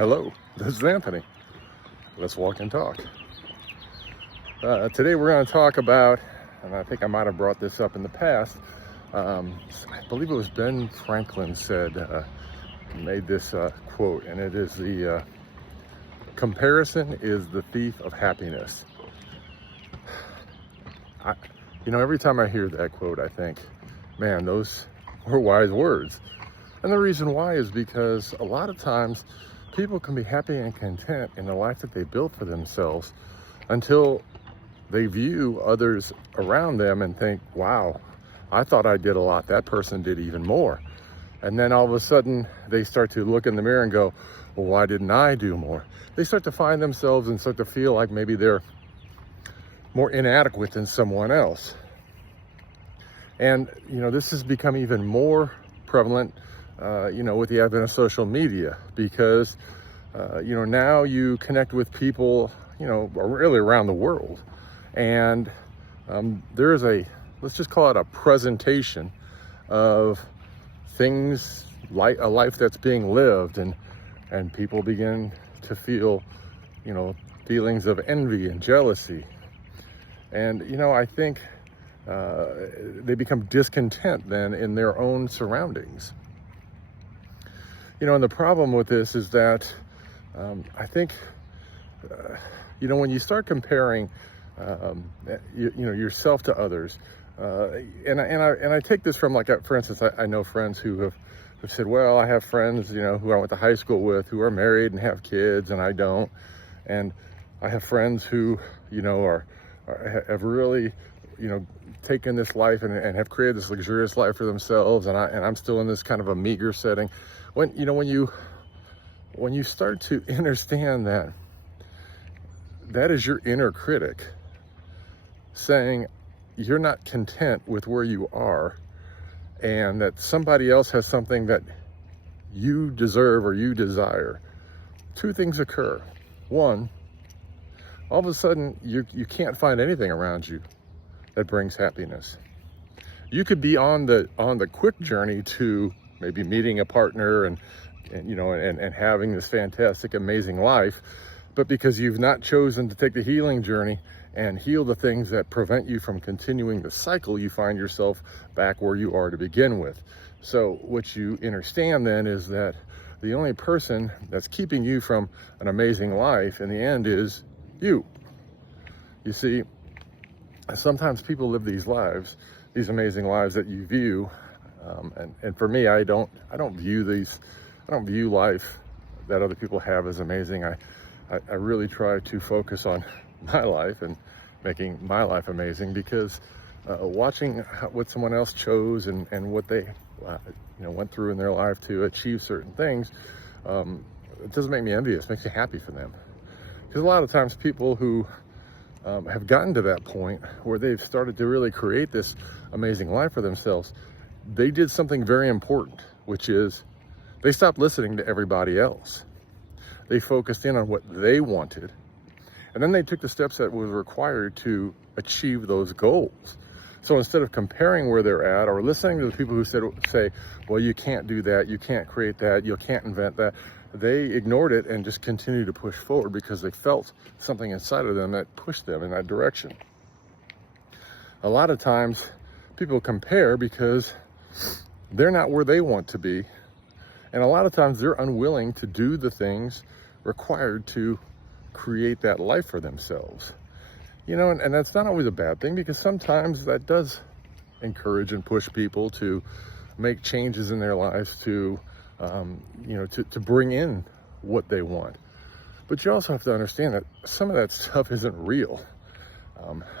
Hello, this is Anthony. Let's walk and talk. Today we're going to talk about, and I think I might have brought this up in the past. I believe it was Ben Franklin made this quote, and it is the comparison is the thief of happiness. Every time I hear that quote, I think, man, those were wise words. And the reason why is because a lot of times people can be happy and content in the life that they built for themselves until they view others around them and think, wow, I thought I did a lot. That person did even more. And then all of a sudden they start to look in the mirror and go, well, why didn't I do more? They start to find themselves and start to feel like maybe they're more inadequate than someone else. And, this has become even more prevalent with the advent of social media, because, now you connect with people, really around the world. And there is let's just call it a presentation of things, like a life that's being lived, and people begin to feel, feelings of envy and jealousy. And, I think they become discontent then in their own surroundings. And the problem with this is that I think, when you start comparing, yourself to others, and I take this from, for instance, I know friends who have said, well, I have friends, who I went to high school with who are married and have kids, and I don't. And I have friends who, have really, taken this life and have created this luxurious life for themselves, and I'm still in this kind of a meager setting. When you start to understand that is your inner critic saying you're not content with where you are, and that somebody else has something that you deserve or you desire, two things occur. One, all of a sudden you can't find anything around you that brings happiness. You could be on the quick journey to maybe meeting a partner and having this fantastic, amazing life, but because you've not chosen to take the healing journey and heal the things that prevent you from continuing the cycle, you find yourself back where you are to begin with. So what you understand then is that the only person that's keeping you from an amazing life in the end is you. You see, sometimes people live these lives, these amazing lives that you view, and for me, I don't view life that other people have as amazing. I really try to focus on my life and making my life amazing, because watching what someone else chose and what they went through in their life to achieve certain things, it doesn't make me envious. It makes me happy for them, because a lot of times people who have gotten to that point where they've started to really create this amazing life for themselves, they did something very important, which is they stopped listening to everybody else. They focused in on what they wanted, and then they took the steps that was required to achieve those goals. So instead of comparing where they're at or listening to the people who say, well, you can't do that, you can't create that, you can't invent that, they ignored it and just continued to push forward because they felt something inside of them that pushed them in that direction. A lot of times people compare because they're not where they want to be, and a lot of times they're unwilling to do the things required to create that life for themselves. And that's not always a bad thing, because sometimes that does encourage and push people to make changes in their lives to bring in what they want. But you also have to understand that some of that stuff isn't real.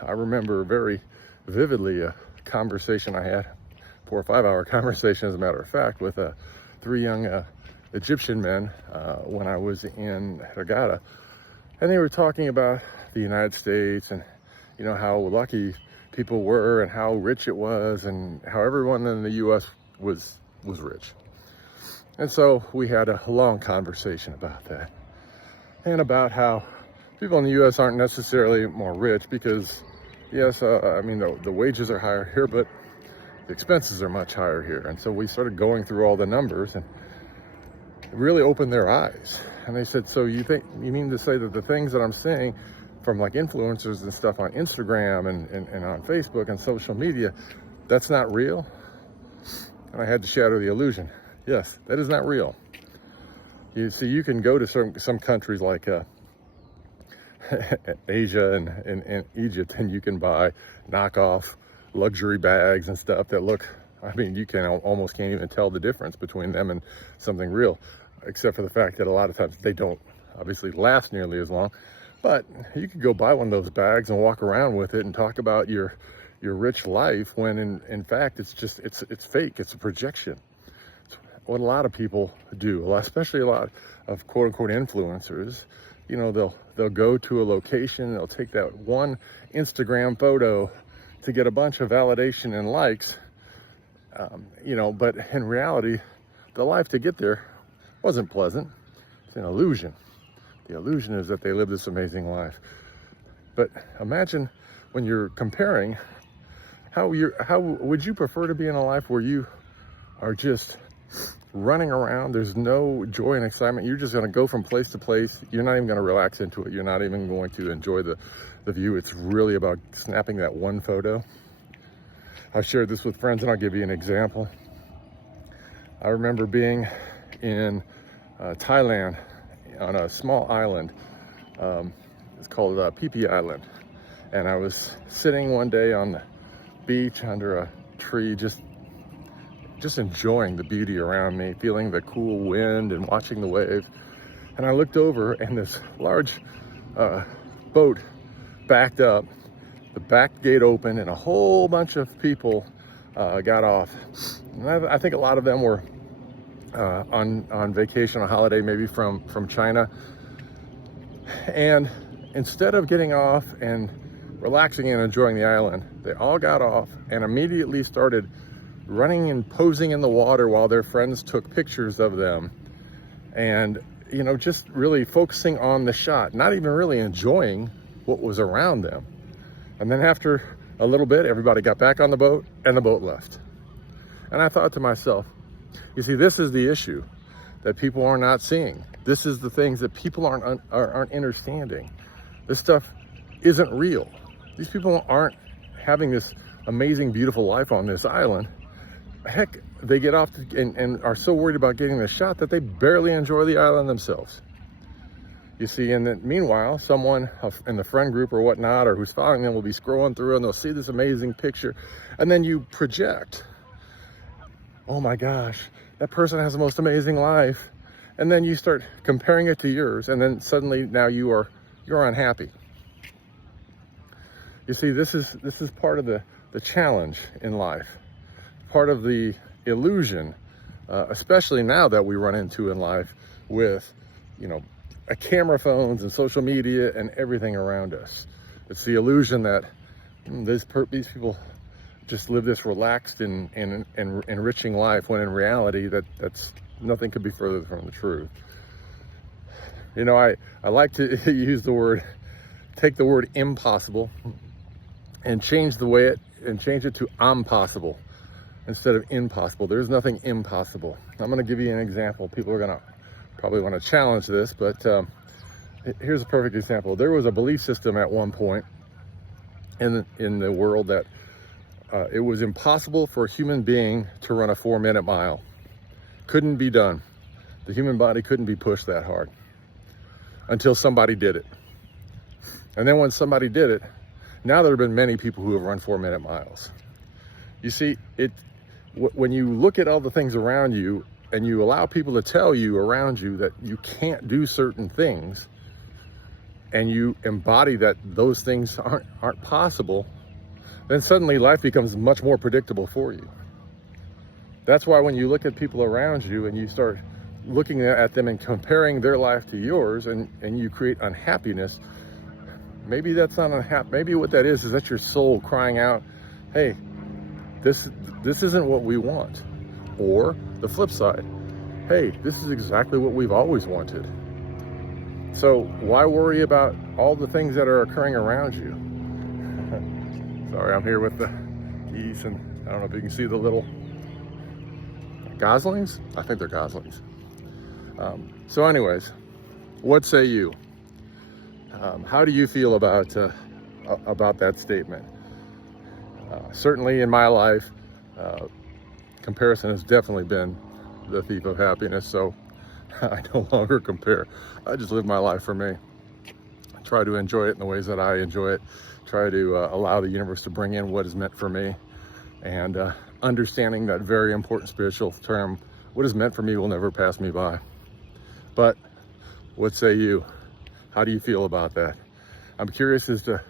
I remember very vividly a conversation I had, 4 or 5 hour conversation, as a matter of fact, with 3 young Egyptian men when I was in Hurghada. And they were talking about the United States and, how lucky people were and how rich it was and how everyone in the U.S. was rich. And so we had a long conversation about that, and about how people in the U.S. aren't necessarily more rich, because, yes, the wages are higher here, but the expenses are much higher here. And so we started going through all the numbers, and it really opened their eyes. And they said, so you mean to say that the things that I'm seeing from like influencers and stuff on Instagram and on Facebook and social media, that's not real? And I had to shatter the illusion. Yes, that is not real. You see, you can go to some countries like Asia and Egypt, and you can buy knockoff luxury bags and stuff that look, I mean, you can almost can't even tell the difference between them and something real, except for the fact that a lot of times they don't obviously last nearly as long. But you could go buy one of those bags and walk around with it and talk about your rich life, when in fact it's fake. It's a projection. It's what a lot of people do, especially a lot of quote unquote influencers. You know, they'll go to a location, they'll take that one Instagram photo to get a bunch of validation and likes, you know, but in reality, the life to get there wasn't pleasant. It's an illusion. The illusion is that they live this amazing life. But imagine when you're comparing, how would you prefer to be in a life where you are just running around, there's no joy and excitement, you're just going to go from place to place, you're not even going to relax into it, you're not even going to enjoy the view, it's really about snapping that one photo? I've shared this with friends, and I'll give you an example. I remember being in Thailand on a small island. It's called Phi Phi Island, and I was sitting one day on the beach under a tree, just enjoying the beauty around me, feeling the cool wind and watching the waves. And I looked over, and this large boat backed up, the back gate opened, and a whole bunch of people got off. And I think a lot of them were on vacation, a holiday, maybe from China. And instead of getting off and relaxing and enjoying the island, they all got off and immediately started running and posing in the water while their friends took pictures of them. And, you know, just really focusing on the shot, not even really enjoying what was around them. And then after a little bit, everybody got back on the boat and the boat left. And I thought to myself, you see, this is the issue that people are not seeing. This is the things that people aren't understanding. This stuff isn't real. These people aren't having this amazing, beautiful life on this island. Heck, they get off and are so worried about getting the shot that they barely enjoy the island themselves. You see, and then meanwhile, someone in the friend group or whatnot, or who's following them, will be scrolling through and they'll see this amazing picture. And then you project, oh my gosh, that person has the most amazing life. And then you start comparing it to yours, and then suddenly now you're unhappy. You see, this is part of the challenge in life, part of the illusion, especially now that we run into in life with, you know, camera phones and social media and everything around us. It's the illusion that these people just live this relaxed and enriching life, when in reality that's nothing could be further from the truth. You know, I like to take the word impossible and change it to impossible instead of impossible. There's nothing impossible. I'm going to give you an example. People are going to probably want to challenge this, but here's a perfect example. There was a belief system at one point in the world that it was impossible for a human being to run a 4-minute mile. Couldn't be done. The human body couldn't be pushed that hard until somebody did it. And then when somebody did it, now there have been many people who have run 4-minute miles. You see, when you look at all the things around you and you allow people to tell you around you that you can't do certain things, and you embody that those things aren't possible, then suddenly life becomes much more predictable for you. That's why when you look at people around you and you start looking at them and comparing their life to yours, and you create unhappiness, maybe that's not unhappy. Maybe what that is that your soul crying out, hey, this isn't what we want. Or the flip side, hey, this is exactly what we've always wanted. So why worry about all the things that are occurring around you? Sorry, I'm here with the geese, and I don't know if you can see the little goslings. I think they're goslings. So anyways, What say you? How do you feel about that statement? Certainly in my life, comparison has definitely been the thief of happiness. So I no longer compare. I just live my life for me. I try to enjoy it in the ways that I enjoy it. Try to allow the universe to bring in what is meant for me. And understanding that very important spiritual term, what is meant for me will never pass me by. But what say you? How do you feel about that? I'm curious as to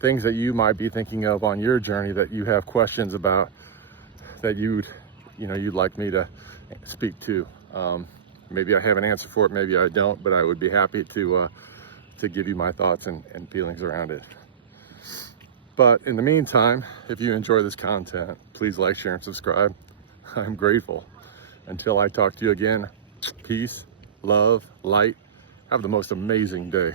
things that you might be thinking of on your journey that you have questions about, that you'd like me to speak to. Maybe I have an answer for it, maybe I don't, but I would be happy to give you my thoughts and feelings around it. But in the meantime, if you enjoy this content, please like, share, and subscribe. I'm grateful. Until I talk to you again, peace, love, light. Have the most amazing day.